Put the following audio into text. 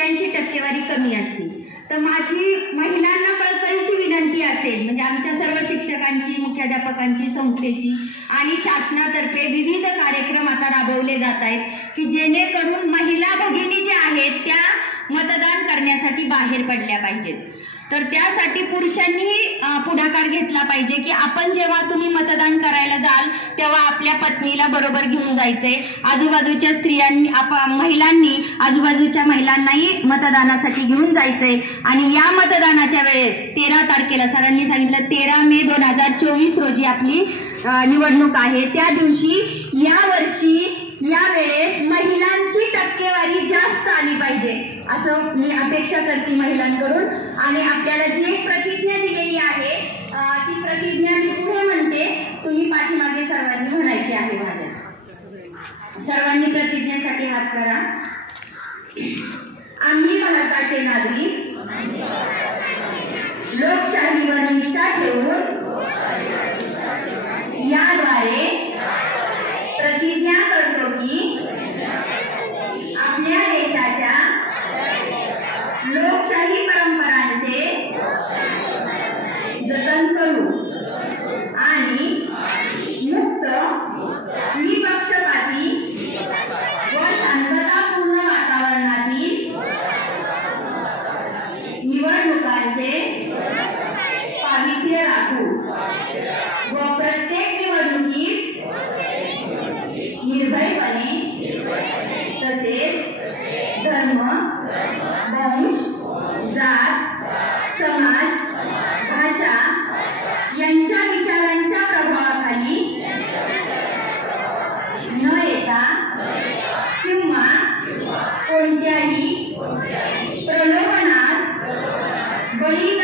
स्त्रियांची टक्केवारी कमी असते. तर माझी महिलांना कळकळीची विनंती असेल, म्हणजे आमच्या सर्व शिक्षकांची, मुख्याध्यापकांची, संस्थेची आणि शासनातर्फे विविध कार्यक्रम आता राबवले जात आहेत की जेणेकरून महिला भगिनी ज्या आहेत त्या मतदान करण्यासाठी बाहेर पडल्या पाहिजेत. तर त्यासाठी पुरुषांनीही पुढाकार घेतला पाहिजे की आपण जेव्हा तुम्ही मतदान करायला जाल तेव्हा आपल्या पत्नीला बरोबर घेऊन जायचंय. आजूबाजूच्या स्त्रियांनी, महिलांनी आजूबाजूच्या महिलांनाही मतदानासाठी घेऊन जायचंय. आणि या मतदानाच्या वेळेस 13 तारखेला सरांनी सांगितलं 13 मे 2024 रोजी आपली निवडणूक आहे. त्या दिवशी यावर्षी यावेळेस महिलांची टक्केवारी जास्त आली पाहिजे असं मी अपेक्षा करते महिलांकडून. आणि आपल्याला जी एक प्रतिज्ञा दिलेली आहे ती प्रतिज्ञा मी पुढे म्हणते, तुम्ही पाठीमागे सर्वांनी म्हणायची आहे. माझ्या सर्वांनी प्रतिज्ञेसाठी हात करा. आम्ही भारताचे नागरिक लोकशाहीवर निष्ठा ठेवून याद्वारे प्रतिज्ञा करतो की आपल्या देशाच्या लोकशाही परंपरांचे जतन करू आणि मुक्त, निपक्षपाती व शांततापूर्ण वातावरणातील निवडणुकांचे पावित्र्य राखू व प्रत्येक निवडणुकीत निर्भयपणे तसेच धर्म, वंश, जात, समाज, भाषा यांच्या विचारांच्या प्रभावाखाली न येता किंवा कोणत्याही प्रलोभनास बळी